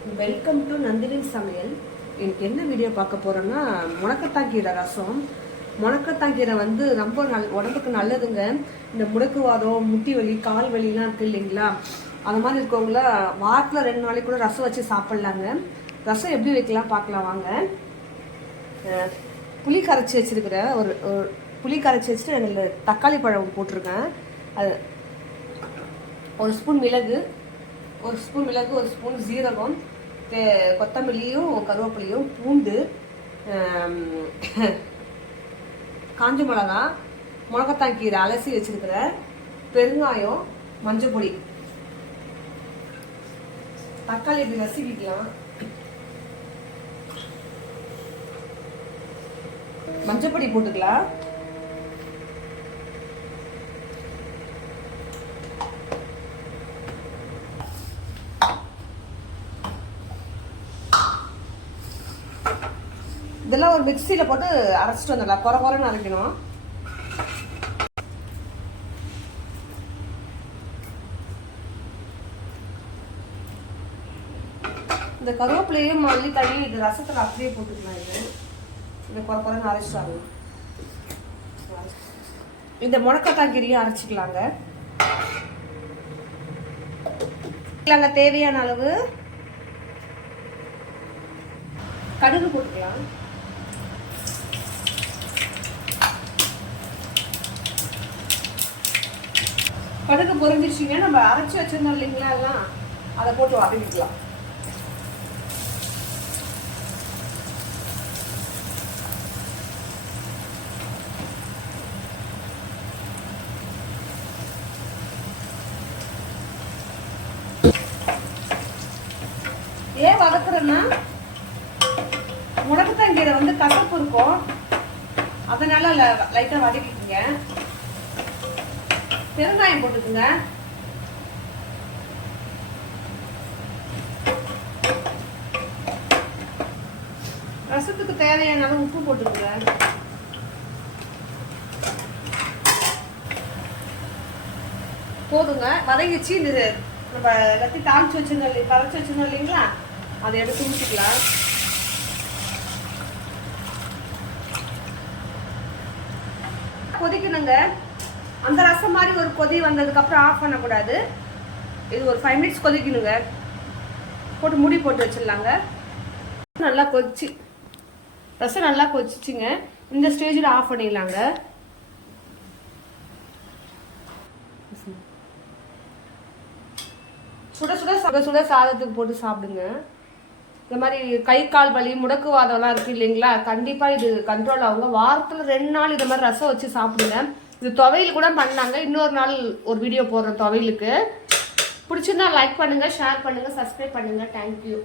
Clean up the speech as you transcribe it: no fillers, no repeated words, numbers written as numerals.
Welcome to Nandini சமையல். எனக்கு என்ன வீடியோ பார்க்க போறேன்னா, முடக்கத்தான் கீரை ரசம். முடக்கத்தான் கீரை வந்து ரொம்ப உடம்புக்கு நல்லதுங்க. இந்த முடக்குவாதம், முட்டி வலி, கால் வலிலாம் இருக்கு இல்லைங்களா, அந்த மாதிரி இருக்கவங்கள வாரத்தில் 2 நாளைக்கு கூட ரசம் வச்சு சாப்பிட்லாங்க. ரசம் எப்படி வைக்கலாம் பார்க்கலாம் வாங்க. புளி கரைச்சி வச்சிருக்கிறேன். ஒரு புளி கரைச்சி வச்சுட்டு அதில் தக்காளி பழம் போட்டிருக்கேன். அது 1 ஸ்பூன் மிளகு, 1 ஸ்பூன் ஜீரகம், கொத்தமல்லியும் கருவேப்பிலையும், பூண்டு, காஞ்ச மிளகா, முடக்கத்தான் கீரை அலசி வச்சிருக்கிறேன், பெருங்காயம், மஞ்சள் பொடி, தக்காளி இப்படி நசுக்கிக்கலாம். மஞ்சள் பொடி போட்டுக்கலாம். இதெல்லாம் ஒரு மிக்சியில் போட்டு அரைச்சிட்டு வந்துடலாம். குறைன்னு அரைக்கணும். இந்த கருவேப்பிலையும் மல்லி தண்ணி இது ரசத்தில் அப்படியே போட்டுக்கலாம். இது குறைன்னு அரைச்சிட்டாங்க. இந்த முடக்கத்தான் கீரையும் அரைச்சிக்கலாங்க. தேவையான அளவு கடுகு போட்டுக்கலாம். கடுகு பொரிஞ்சிருச்சுங்க. நம்ம அரைச்சி வச்சிருந்தோம் இல்லைங்களா, எல்லாம் அதை போட்டு வதக்கிக்கலாம். ஏன் வதக்குறேன்னா, முடக்கத்தான் கீரை வந்து கசப்பு இருக்கும், அதனால லைட்டா வதக்கிக்கங்க. பெருங்காயம் போட்டுக்குங்க. ரசத்துக்கு தேவையான அளவு உப்பு போட்டுக்குங்க. போதுங்க, வதங்கிச்சு. இது நம்ம எல்லாத்தையும் தாளிச்சு வச்சிருந்தோம், கரைச்சி வச்சிருந்தோம் இல்லைங்களா, அதை எடுத்து ஊற்றிக்கலாம். கொதிக்கணுங்க. அந்த ரசம் மாதிரி ஒரு கொதி வந்ததுக்கு அப்புறம் ஆஃப் பண்ணக்கூடாது. இது ஒரு 5 மினிட்ஸ் கொதிக்கணுங்க. போட்டு மூடி போட்டு வச்சிடலாங்க. நல்லா கொதிச்சு ரசம் நல்லா கொதிச்சுங்க. இந்த ஸ்டேஜில் ஆஃப் பண்ணிடலாங்க. சுட சுட சாதத்துக்கு போட்டு சாப்பிடுங்க. இந்த மாதிரி கை கால் வலி, முடக்குவாதம்லாம் இருக்கு இல்லைங்களா, கண்டிப்பாக இது கண்ட்ரோல் ஆகுங்க. வாரத்தில் 2 நாள் இந்த மாதிரி ரசம் வச்சு சாப்பிடுங்க. இது துவையல் கூட பண்ணாங்க. இன்னொரு நாள் ஒரு வீடியோ போடுறேன் துவையலுக்கு. பிடிச்சிருந்தா லைக் பண்ணுங்கள், ஷேர் பண்ணுங்கள், சப்ஸ்கிரைப் பண்ணுங்கள். தேங்க்யூ.